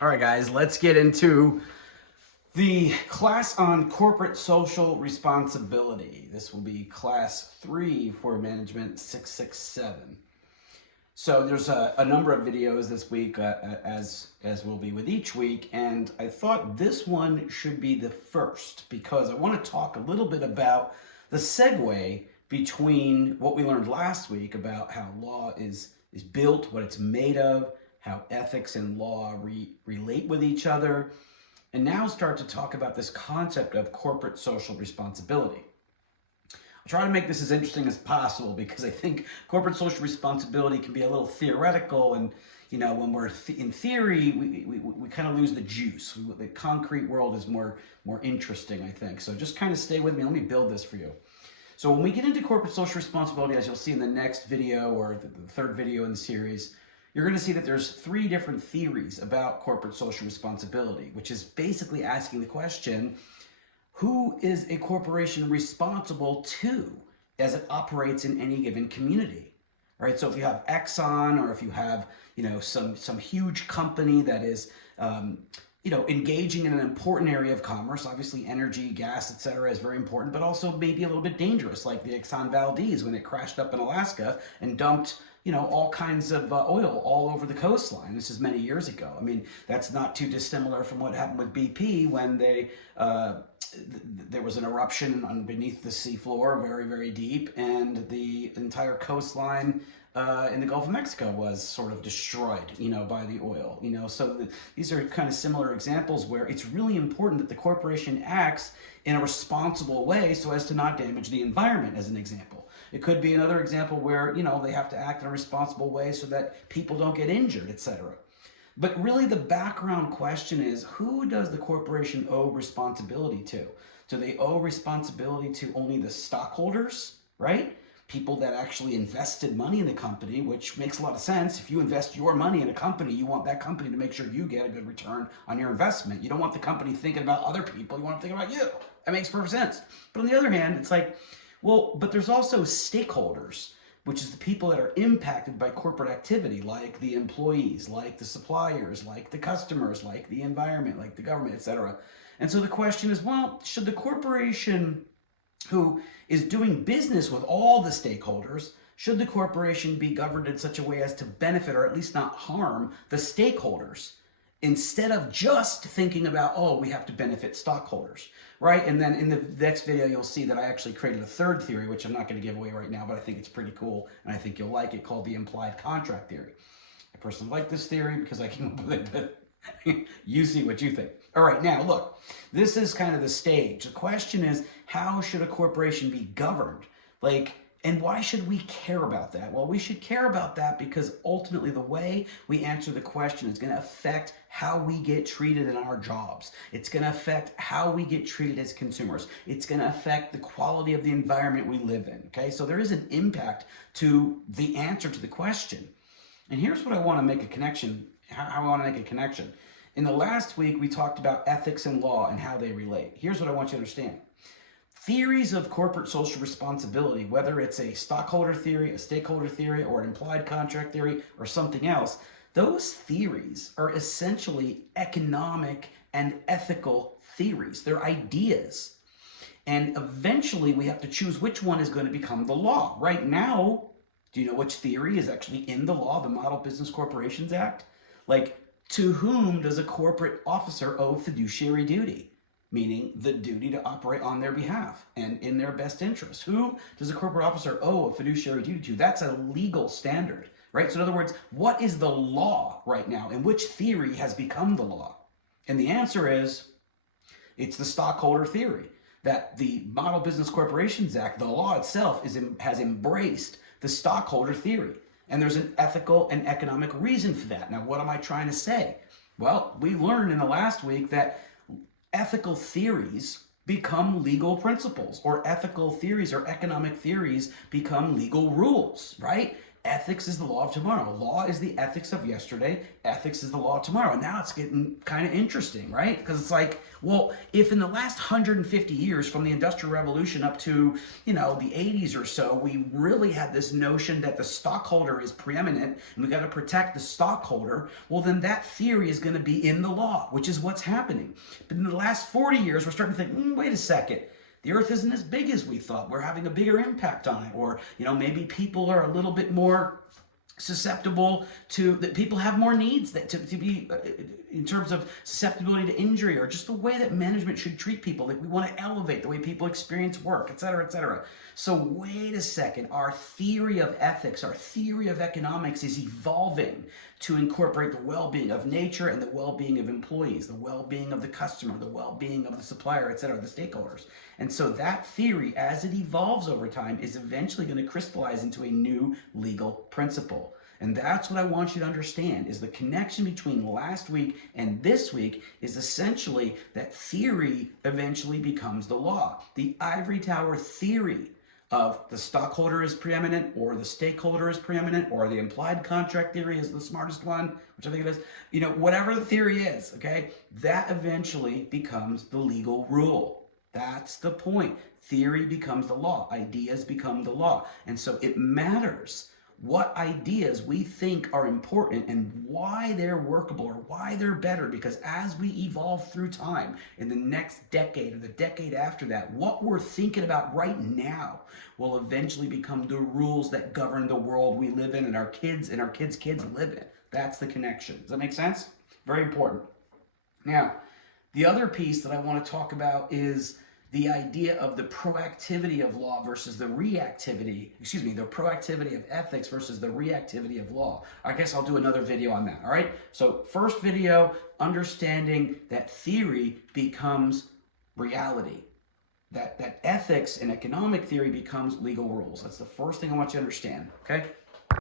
All right, guys, let's get into the class on corporate social responsibility. This will be class 3 for management 667. So there's a number of videos this week, as will be with each week, and I thought this one should be the first because I want to talk a little bit about the segue between what we learned last week about how law is built, what it's made of, how ethics and law relate with each other, and now start to talk about this concept of corporate social responsibility. I'll try to make this as interesting as possible because I think corporate social responsibility can be a little theoretical, and when we're in theory, we kind of lose the juice. The concrete world is more interesting, I think. So just kind of stay with me. Let me build this for you. So when we get into corporate social responsibility, as you'll see in the next video or the third video in the series, you're going to see that there's 3 different theories about corporate social responsibility, which is basically asking the question, who is a corporation responsible to as it operates in any given community, right? So if you have Exxon, or if you have, some huge company that is, engaging in an important area of commerce, obviously energy, gas, etc. is very important, but also maybe a little bit dangerous, like the Exxon Valdez when it crashed up in Alaska and dumped all kinds of oil all over the coastline. This is many years ago. I mean, that's not too dissimilar from what happened with BP when there was an eruption beneath the seafloor, very, very deep, and the entire coastline in the Gulf of Mexico was sort of destroyed, by the oil. So these are kind of similar examples where it's really important that the corporation acts in a responsible way so as to not damage the environment, as an example. It could be another example where, they have to act in a responsible way so that people don't get injured, etc. But really the background question is, who does the corporation owe responsibility to? Do they owe responsibility to only the stockholders, right? People that actually invested money in the company, which makes a lot of sense. If you invest your money in a company, you want that company to make sure you get a good return on your investment. You don't want the company thinking about other people. You want them thinking about you. That makes perfect sense. But on the other hand, it's like, well, but there's also stakeholders, which is the people that are impacted by corporate activity, like the employees, like the suppliers, like the customers, like the environment, like the government, etc. And so the question is, well, should the corporation who is doing business with all the stakeholders, should the corporation be governed in such a way as to benefit or at least not harm the stakeholders, instead of just thinking about, oh, we have to benefit stockholders, right? And then in the next video, you'll see that I actually created a third theory, which I'm not going to give away right now, but I think it's pretty cool, and I think you'll like it, called the implied contract theory. I personally like this theory because I came up with it, but you see what you think. All right, now look, this is kind of the stage. The question is, how should a corporation be governed? And why should we care about that? Well, we should care about that because ultimately the way we answer the question is going to affect how we get treated in our jobs. It's going to affect how we get treated as consumers. It's going to affect the quality of the environment we live in, okay? So there is an impact to the answer to the question. And here's what I want to make a connection, how I want to make a connection. In the last week, we talked about ethics and law and how they relate. Here's what I want you to understand. Theories of corporate social responsibility, whether it's a stockholder theory, a stakeholder theory, or an implied contract theory, or something else, those theories are essentially economic and ethical theories. They're ideas. And eventually we have to choose which one is going to become the law. Right now, do you know which theory is actually in the law, the Model Business Corporations Act? To whom does a corporate officer owe fiduciary duty? Meaning the duty to operate on their behalf and in their best interest. Who does a corporate officer owe a fiduciary duty to? That's a legal standard, right? So in other words, what is the law right now, and which theory has become the law? And the answer is, it's the stockholder theory, that the Model Business Corporations Act, the law itself, has embraced the stockholder theory. And there's an ethical and economic reason for that. Now, what am I trying to say? Well, we learned in the last week that ethical theories become legal principles, or ethical theories or economic theories become legal rules, right? Ethics is the law of tomorrow. Law is the ethics of yesterday. Ethics is the law of tomorrow. And now it's getting kind of interesting, right? Because it's like, well, if in the last 150 years from the Industrial Revolution up to, the 80s or so, we really had this notion that the stockholder is preeminent and we got to protect the stockholder, well, then that theory is going to be in the law, which is what's happening. But in the last 40 years, we're starting to think, wait a second. The earth isn't as big as we thought. We're having a bigger impact on it. Or, maybe people are a little bit more susceptible to, that people have more needs that to be in terms of susceptibility to injury, or just the way that management should treat people. Like, we want to elevate the way people experience work, et cetera, et cetera. So wait a second, our theory of ethics, our theory of economics is evolving to incorporate the well-being of nature and the well-being of employees, the well-being of the customer, the well-being of the supplier, et cetera, the stakeholders. And so that theory, as it evolves over time, is eventually going to crystallize into a new legal principle. And that's what I want you to understand, is the connection between last week and this week is essentially that theory eventually becomes the law. The ivory tower theory of the stockholder is preeminent, or the stakeholder is preeminent, or the implied contract theory is the smartest one, which I think it is, whatever the theory is, okay, that eventually becomes the legal rule. That's the point. Theory becomes the law. Ideas become the law. And so it matters what ideas we think are important and why they're workable or why they're better, because as we evolve through time in the next decade or the decade after that, what we're thinking about right now will eventually become the rules that govern the world we live in and our kids and our kids' kids live in. That's the connection. Does that make sense? Very important. Now, the other piece that I want to talk about is the idea of the proactivity of law versus the reactivity, the proactivity of ethics versus the reactivity of law. I guess I'll do another video on that, all right? So first video, understanding that theory becomes reality. That ethics and economic theory becomes legal rules. That's the first thing I want you to understand, okay?